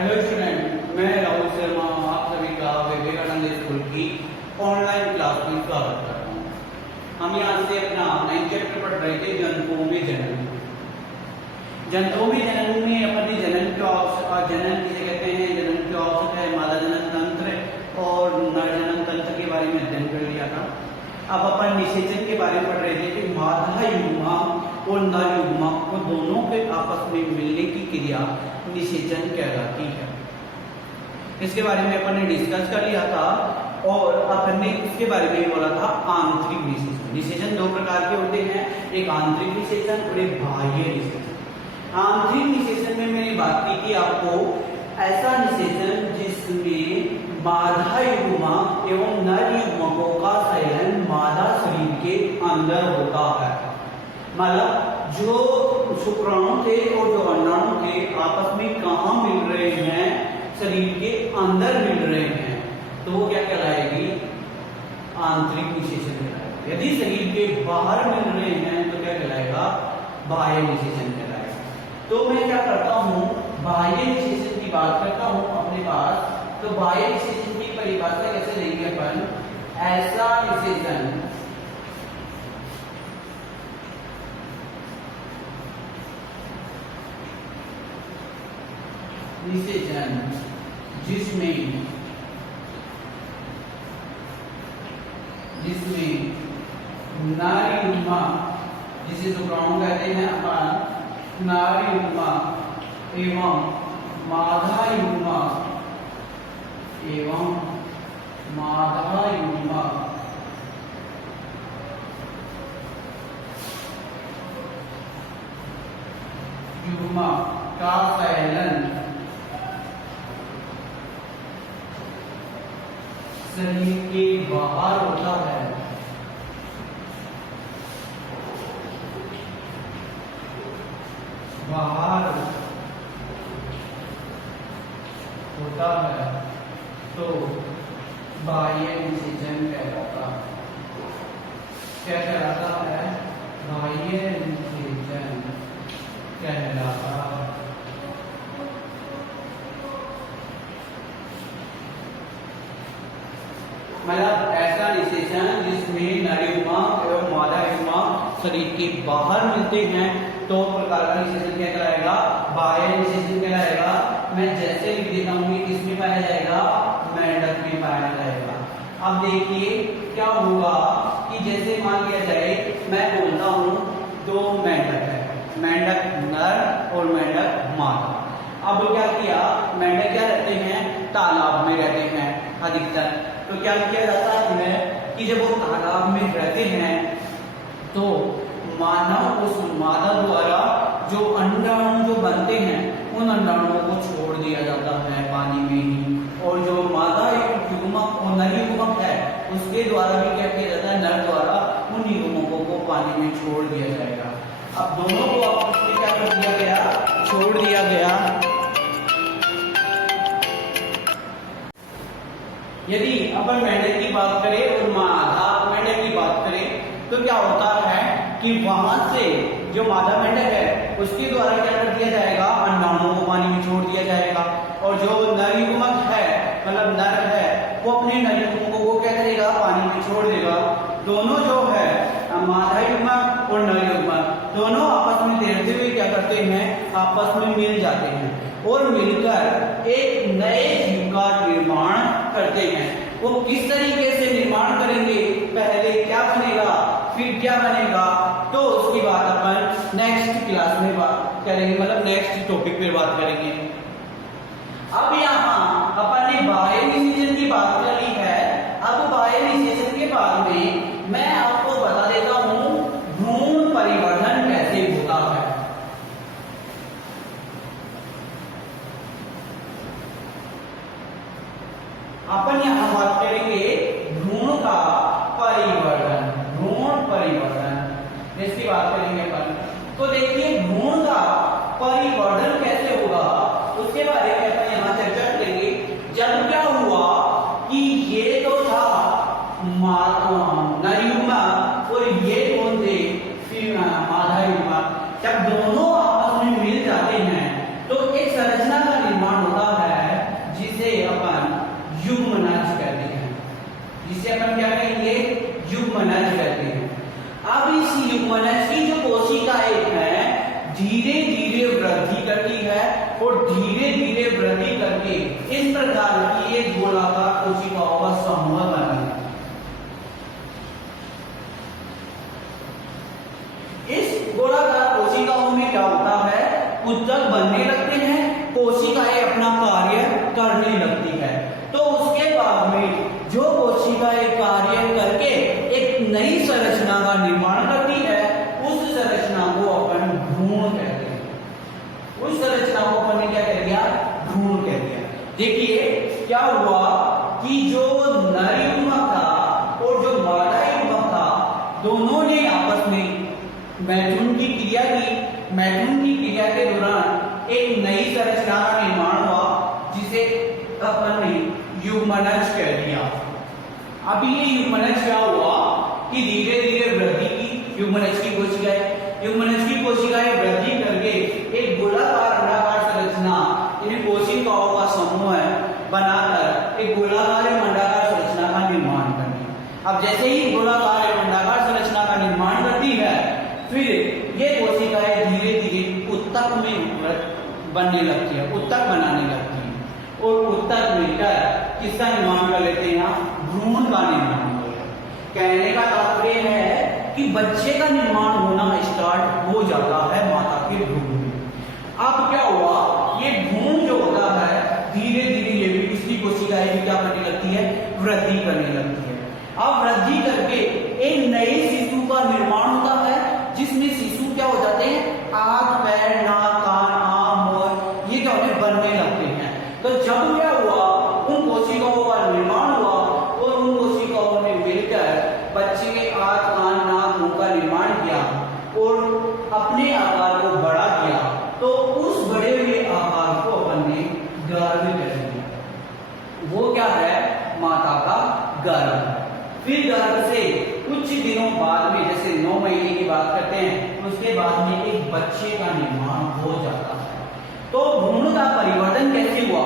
Hello student, मैं राहुल शर्मा आप सभी का विवेकानंद स्कूल की ऑनलाइन क्लास में स्वागत करता हूँ। हम यहाँ से अपना 9 चैप्टर पढ़ रहे थे जंतुओं में जनन। जंतुओं में जनन में अपने जनन के जनन किसे कहते हैं, जनन के औसत है, मादा जनन तंत्र और नर जनन तंत्र के बारे में अध्ययन कर लिया था। अब अपन निषेचन के बारे में पढ़ रहे थे कि मादा युग्मक और नर युग्मक को दोनों के आपस में मिलने की क्रिया निषेचन कहलाती है। इसके बारे में अपन ने डिस्कस कर लिया था और अपन ने इसके बारे में बोला था आंतरिक निषेचन। निषेचन दो प्रकार के होते हैं, एक आंतरिक निषेचन और एक बाह्य निषेचन। आंतरिक निषेचन में मैंने बात की थी आपको ऐसा निषेचन जिसमें मादा युग्मक एवं नर युग्मकों का चयन मादा शरीर के अंदर होता है। मतलब जो शुक्राणु थे और जो अंडाणु थे आपस में कहाँ मिल रहे हैं, शरीर के अंदर मिल रहे हैं, तो वो क्या कहलाएगी, आंतरिक निषेचन कहलाएगा। यदि शरीर के बाहर मिल रहे हैं तो क्या कहलाएगा, बाह्य निषेचन कहलाएगा। तो मैं क्या करता हूँ, बाह्य निषेचन की बात करता हूँ अपने पास। तो बाह्य निषेचन की परिभाषा कैसे लेंगे अपन, ऐसा निषेचन जिसमें नर युग्मक, जिसे शुक्राणु कहते हैं अपन, नर युग्मक एवं मादा युग्मक का फैलन शरीर के बाहर होता है। तो बाह्य निषेचन कहलाता है। क्या कहलाता है, बाह्य निषेचन कहलाता है। मतलब ऐसा निषेचन जिसमें नर युग्मक एवं मादा युग्मक शरीर के बाहर मिलते हैं तो प्रकार का निषेचन क्या कहलाएगा, बाह्य निषेचन कहलाएगा। मैं जैसे लिख देता हूँ कि किसमें पाया जाएगा, मेंढक में पाया जाएगा। अब देखिए क्या होगा कि जैसे मान लिया जाए मैं बोलता हूँ दो मेंढक है, मेंढक नर और मेंढक मादा। अब क्या किया, मेंढक क्या रहते हैं, तालाब में रहते हैं अधिकतर। तो क्या किया जाता है कि जब वो तालाब में रहते हैं तो मानव उस मादा द्वारा जो अंडाणु जो बनते हैं उन अंडाणुओं को छोड़ दिया जाता है पानी में ही, और जो मादा युग्मक और नर युग्मक है उसके द्वारा भी क्या किया जाता है, नर द्वारा उन युग्मकों को पानी में छोड़ दिया जाएगा। अब दोनों को आपस में क्या कर दिया गया, छोड़ दिया गया। यदि अपन मेंढक की बात करें और मादा मेंढक की बात करें तो क्या होता है कि वहां से जो मादा मेंढक है उसके द्वारा क्या कर दिया जाएगा, अंडाणुओं को पानी में छोड़ दिया जाएगा। और जो नर युग्मक है, मतलब नर है, वो अपने नर युग्मकों को क्या करेगा, पानी में छोड़ देगा। दोनों जो है मादा युग्मक और नर युग्मक दोनों आपस में तैरते हुए क्या करते हैं, आपस में मिल जाते हैं और मिलकर एक नए जीव का निर्माण करते हैं। वो किस तरीके से निर्माण करेंगे, पहले क्या बनेगा फिर क्या बनेगा, तो उसकी बात अपन नेक्स्ट क्लास में बात करेंगे, मतलब नेक्स्ट टॉपिक पे बात करेंगे। अब यहाँ अपन ने बाह्य निषेचन की बात कर ली है। अब बाह्य निषेचन के बाद में मैं आपको बता देता हूँ भ्रूण परिवर्धन कैसे होता है। अपन यहाँ बात करेंगे भ्रूण का परिवर्धन, भ्रूण परिवर्धन इसकी बात करेंगे अपन। तो देखिए भ्रूण का परिवर्धन कैसे होगा उसके बारे में अपन यहाँ चर्चा करेंगे। जब क्या हुआ कि ये तो था नर युग्मक और ये कौन थे, फिर मादा युग्मक। जब दोनों आपस में मिल जाते हैं तो एक संरचना का निर्माण होता है और धीरे धीरे वृद्धि करके इस प्रकार की एक गोलाकार कोशिकाओं का समूह बनाना। इस गोलाकार कोशिकाओं में क्या होता है, उत्तक बनने लगते हैं, कोशिकाएं अपना कार्य करने लगती है। तो उसके बाद में जो कोशिकाएं कार्य करके एक नई संरचना का निर्माण करती है, उस संरचना को अपन भ्रूण कहते हैं। उस संरचना को अपन ने क्या कह दिया, भ्रूण कह दिया। देखिए क्या हुआ कि जो नर युग्मक था और जो मादा युग्मक था, दोनों ने आपस में मैथुन की क्रिया की। मैथुन की क्रिया के दौरान एक नई संरचना का निर्माण हुआ, जिसे अपन ने युग्मनज कह दिया। अब ये युग्मनज क्या हुआ कि धीरे धीरे वृद्धि की युग्मनज की कोशिकाएं वृद्धि करके एक गोलाकार अंडाकार संरचना, इन कोशिकाओं का समूह बनाकर एक गोलाकार अंडाकार संरचना का निर्माण करती है। अब जैसे ही गोलाकार अंडाकार संरचना का निर्माण करती है, फिर ये कोशिकाएं धीरे धीरे उत्तक में बनने लगती है, उत्तक बनाने लगती है, और उत्तक मिलकर किसका निर्माण कर लेते हैं, भ्रूण का निर्माण कर लेते हैं। कहने का तात्पर्य है कि बच्चे का निर्माण होना स्टार्ट हो जाता है माता के भ्रूण में। अब क्या हुआ, ये भ्रूण जो होता है धीरे धीरे ये भी दूसरी कोशिकाएं भी क्या करने लगती है, वृद्धि करने लगती है। अब वृद्धि करके एक नए शिशु का निर्माण होता है, जिसमें शिशु क्या हो जाते हैं, आंख, पैर, नाक, कान, आंख, मोर, ये क्या होते हैं, बनने लगते हैं। तो जब क्या हुआ, उन कोशिकाओं का निर्माण हुआ और उन कोशिकाओं ने मिलकर बच्चे के आंख, कान, नाक, मुंह का निर्माण किया और अपने आकार को बड़ा किया। तो उस बड़े हुए आकार को अपन ने गर्भ कह दिया। वो क्या है, माता का गर्भ। फिर गर्भ से कुछ दिनों बाद में, जैसे 9 महीने की बात करते हैं, उसके बाद में एक बच्चे का निर्माण हो जाता है। तो भ्रूण का परिवर्तन कैसे हुआ,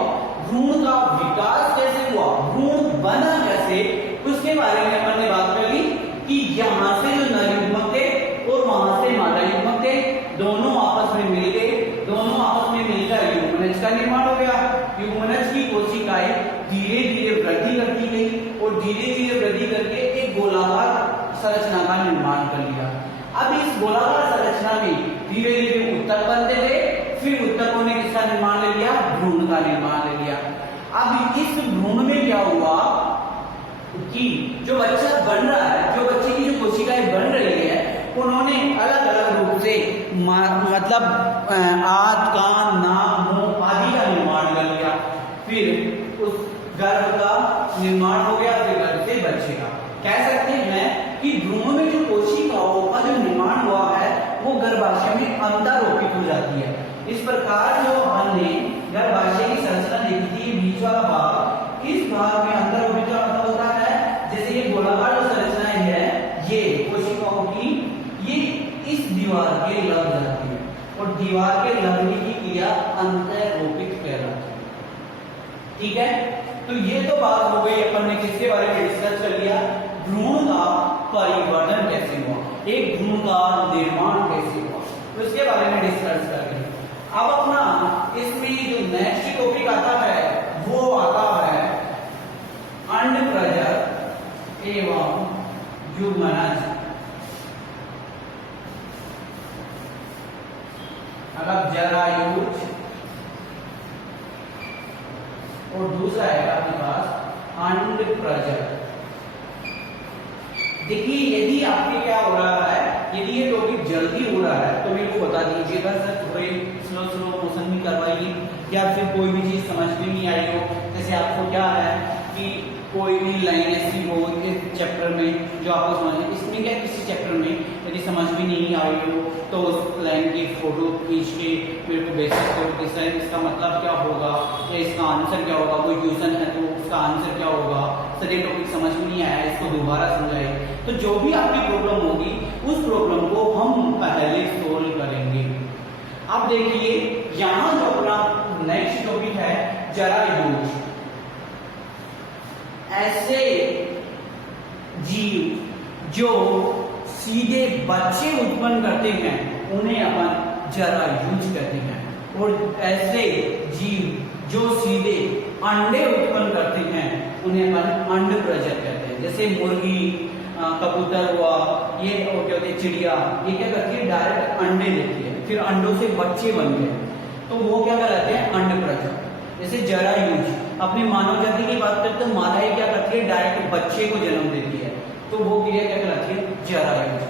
भ्रूण का विकास कैसे हुआ, भ्रूण बना कैसे, उसके बारे में अपन ने बात कर ली कि यहाँ से जो नर युग्मक थे और वहां से मादा युग्मक थे, दोनों आपस में मिल गए, दोनों आपस में मिलकर युग्मनज का निर्माण हो गया। युग्मनज की कोशिकाएं धीरे धीरे वृद्धि करती गई और धीरे धीरे वृद्धि करके एक गोलाकार संरचना का निर्माण कर लिया। अब इस गोलाकार संरचना में धीरे धीरे उत्तक बनते गए, फिर उत्तकों ने किसका निर्माण ले लिया, भ्रूण का निर्माण ले लिया। अब इस भ्रूण में क्या हुआ कि जो बच्चा बन रहा है, जो बच्चे की जो कोशिकाएं बन रही है, उन्होंने अलग अलग रूप से मतलब आंख, कान, नाक, मुंह आदि का निर्माण कर लिया। फिर उस गर्भ का निर्माण हो गया, फिर गर्भ से बच्चे का। कह सकते हैं कि भ्रूण में जो कोशिकाओं का जो निर्माण हुआ है, वो गर्भाशय में अंतरोपित हो जाती है। इस प्रकार जो हमने गर्भाशय की संरचना देखी थी, बीच वाला भाग, इस भाग में अंतरोपित का मतलब होता है, जैसे ये गोलाकार जो संरचनाएं है, ये कोशिकाओं की, ये इस दीवार के लग जाती है और दीवार के लगने की क्रिया अंतरोपित कहलाती है। ठीक है, तो ये तो बात हो गई, अपन ने किसके बारे में डिस्कस कर लिया, भ्रूण का परिवर्तन कैसे हुआ, एक भ्रूण का निर्माण कैसे हुआ, उसके बारे में डिस्कस कर लिया। अब अपना इसमें जो नेक्स्ट टॉपिक आता है, वो आता है अंडप्रजर एवं युग्मनज। मतलब जरायुज और दूसरा है आपके पास अंडप्रजर। देखिए, यदि आपके क्या हो रहा है, यदि ये टॉपिक जल्दी हो रहा है तो मेरे को बता दीजिएगा सर, थोड़े स्लो मोशन भी करवाइए, या फिर कोई भी चीज समझ में नहीं आई हो, जैसे आपको क्या है कि कोई भी लाइन ऐसी हो इस चैप्टर में जो आपको समझ, इसमें क्या किसी चैप्टर में यदि समझ में नहीं आई हो तो उस लाइन की फोटो खींच के मेरे को भेज सकते हो कि सर इसका मतलब क्या होगा या इसका आंसर क्या होगा। कोई क्वेश्चन है तो उसका आंसर क्या होगा, सर ये टॉपिक समझ में नहीं आया, इसको दोबारा समझाइए। तो जो भी आपकी प्रॉब्लम होगी, उस प्रॉब्लम को हम पहले सोल्व करेंगे। अब देखिए, यहाँ जो अपना नेक्स्ट टॉपिक है जरायुज। ऐसे जीव जो सीधे बच्चे उत्पन्न करते हैं, उन्हें अपन जरायुज कहते हैं। और ऐसे जीव जो सीधे अंडे उत्पन्न करते हैं उन्हें अपन अंडप्रजक कहते हैं। जैसे मुर्गी, कबूतर हुआ, ये और क्या होते हैं चिड़िया, ये क्या करती है डायरेक्ट अंडे देती है, फिर अंडों से बच्चे बनते हैं, तो वो क्या कहलाते हैं अंडप्रजक। जैसे जरायुज, अपनी मानव जाति की बात करते हैं, मादाएं क्या करती है डायरेक्ट बच्चे को जन्म देती है, तो वो क्रिया क्या कहलाती है जरायुज।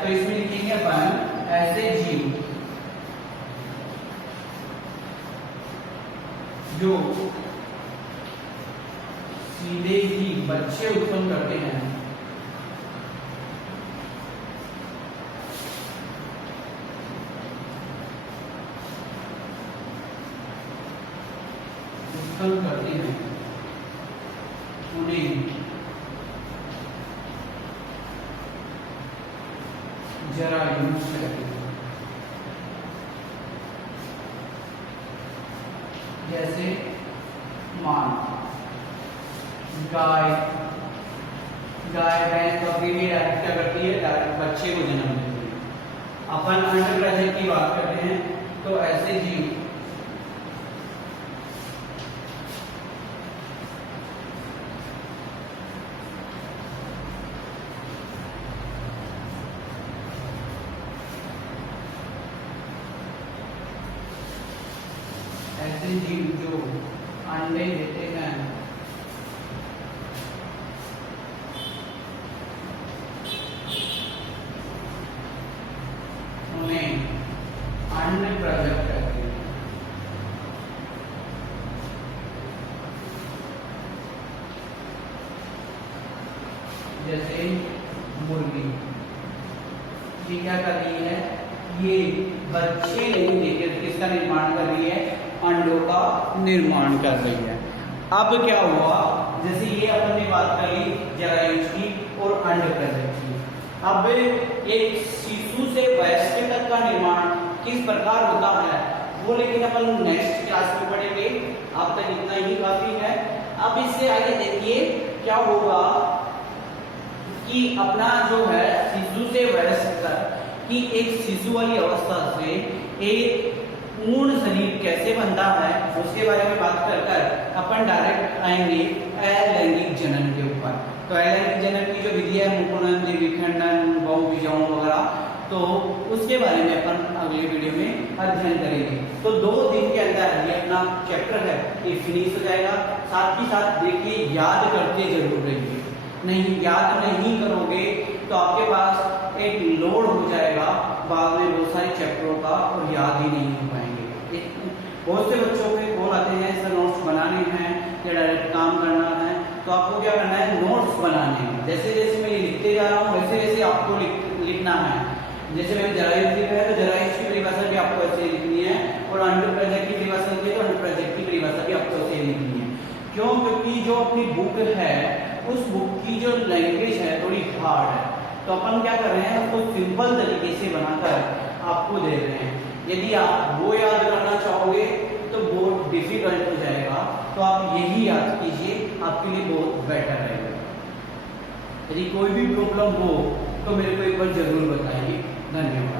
तो इसमें लिखेंगे अपन ऐसे जीव जो सीधे ही बच्चे उत्पन्न करते हैं, उन्हें जरायुज कहते हैं। जैसे मान गाय भैंस बकरी भी डायरेक्ट क्या करती है डायरेक्ट बच्चे को जन्म देती है। अपन अंडप्रजक की बात करते हैं तो ऐसे जीव जो अंडे देते हैं उन्हें अंडप्रजक कहते हैं। जैसे मुर्गी, ये क्या कर रही है, ये बच्चे नहीं देकर किसका निर्माण कर रही है, अंडों का निर्माण कर रही है। अब क्या हुआ, जैसे ये अपन ने बात करी जरायुज की और अंडप्रजक की। अब एक शिशु से वयस्क तक का निर्माण किस प्रकार होता है वो लेकिन अपन नेक्स्ट क्लास में पढ़ेंगे। अब तक इतना ही काफी है। अब इससे आगे देखिए क्या होगा कि अपना जो है शिशु से वयस्क तक की एक शिशु वाली अवस्था से एक पूर्ण शरीर कैसे बनता है उसके बारे में बात कर अपन डायरेक्ट आएंगे अलैंगिक जनन के ऊपर। तो अलैंगिक जनन की जो विधि है मुकुंडन, विखंडन, बहुबीजाणु वगैरह, तो उसके बारे में अपन अगले वीडियो में अध्ययन करेंगे। तो 2 दिन के अंदर ये अपना चैप्टर है ये फिनिश हो जाएगा। साथ ही साथ देखिए याद करते जरूर रहिए, नहीं याद नहीं करोगे तो आपके पास एक लोड हो जाएगा बाद में बहुत सारे चैप्टरों का और याद ही नहीं हो पाएंगे। बहुत से बच्चों के कॉल आते हैं सर नोट्स बनाने हैं या डायरेक्ट काम करना है, तो आपको क्या करना है नोट्स बनाने हैं। जैसे जैसे मैं लिखते जा रहा हूँ वैसे वैसे आपको लिखना है। जैसे मैंने जरायुज लिखा है तो जरायुज की परिभाषा भी आपको ऐसे लिखनी है और अंडप्रजक की परिभाषा लिखी है तो अंडप्रजक की परिभाषा भी आपको ऐसे लिखनी है। क्यों? क्योंकि जो अपनी बुक है उस बुक की जो लैंग्वेज है थोड़ी हार्ड है, तो अपन क्या कर रहे हैं उसको सिंपल तरीके से बनाकर आपको दे रहे हैं। यदि आप वो याद करना चाहोगे तो बहुत डिफिकल्ट हो जाएगा, तो आप यही याद कीजिए, आपके लिए बहुत बेटर रहेगा। यदि कोई भी प्रॉब्लम हो तो मेरे को एक बार जरूर बताइए। धन्यवाद।